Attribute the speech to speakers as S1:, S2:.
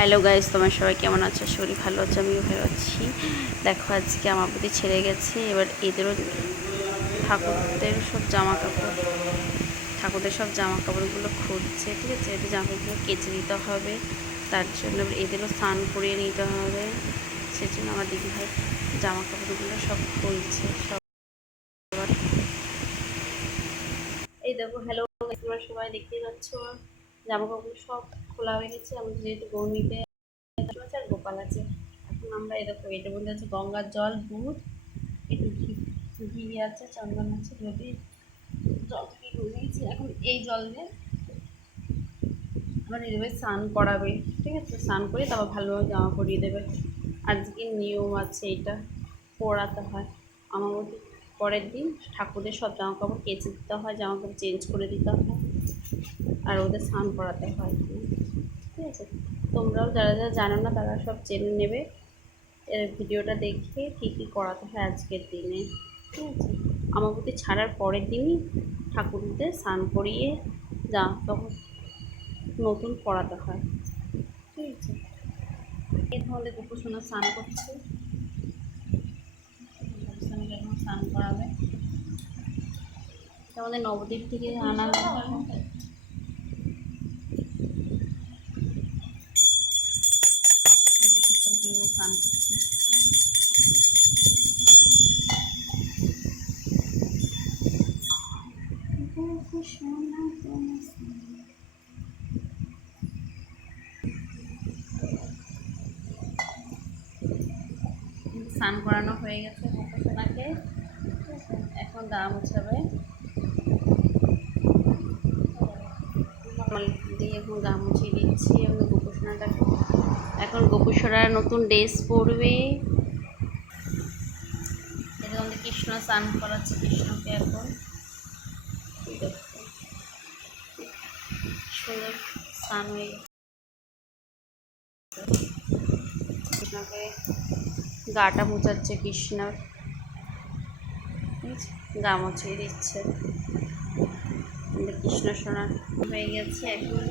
S1: Hello guys তোমার সবাই কেমন আছো? শরীর ভালো আছে, আমিও ভালো আছি। দেখো, আজকে আমার প্রতি ছেড়ে গেছে। এবার এদেরও ঠাকুরদের সব জামা কাপড় ঠাকুরদের সব জামা কাপড়গুলো খুঁজছে, ঠিক আছে? এদের জামা কাপড়গুলো কেচে দিতে হবে। তার জন্য এদেরও স্নান করিয়ে নিতে হবে। সেজন্য আমার দিদি ভাই জামা কাপড়গুলো সব খুলছে, সব এই দেখো হ্যালো তোমরা সবাই দেখতে পাচ্ছ। জামা কাপড় সব খোলা হয়ে গেছে, আমি যেহেতু গৌরীতে আছে আর গোপাল আছে। এখন আমরা এরকম এটা বলতে আছে গঙ্গার জল, দুধ, একটু ঘি ঘি আছে, চন্দন আছে, যদি জল থেকে দিয়েছি, এখন এই জল দিয়ে আবার এভাবে স্নান করাবে, ঠিক আছে? স্নান করে তারপর ভালোভাবে জামা পরিয়ে দেবে। আজকে নিয়ম আছে এটা পড়াতে হয়। আমার মধ্যে পরের দিন ঠাকুরের সব জামা কাপড় কেচে দিতে হয়, জামা কাপড় চেঞ্জ করে দিতে হয়। আর ওদের স্নান করাতে হয়। ঠিক আছে? তোমরাও যারা যারা জানো না, তারা সব জেনে নেবে। এর ভিডিওটা দেখে কী কী করাতে হয় আজকের দিনে। ঠিক আছে? আমাবতী ছাড়ার পরের দিনই ঠাকুরদের স্নান করিয়ে যা তখন নতুন পড়াতে হয়। ঠিক আছে? এই ধরনের গোপসোনা স্নান করছে গোপসোনাকে এখন স্নান করাবে এটা আমাদের নবদ্বীপ থেকে আনা স্নান করানো হয়ে গেছে গোপসোনাকে এখন গা মুছাবে রুমাল দিয়ে এখন গা মুছিয়ে দিচ্ছি, আমি গোপসোনাটাকে এখন গোপসোনার নতুন ড্রেস পরবে কৃষ্ণ স্নান করাচ্ছে, কৃষ্ণকে এখন। সুন্দর স্নান হয়ে কৃষ্ণকে গাটা ঠিক আছে? গা মুছিয়ে দিচ্ছে কৃষ্ণ সোনা হয়ে গেছে এখন।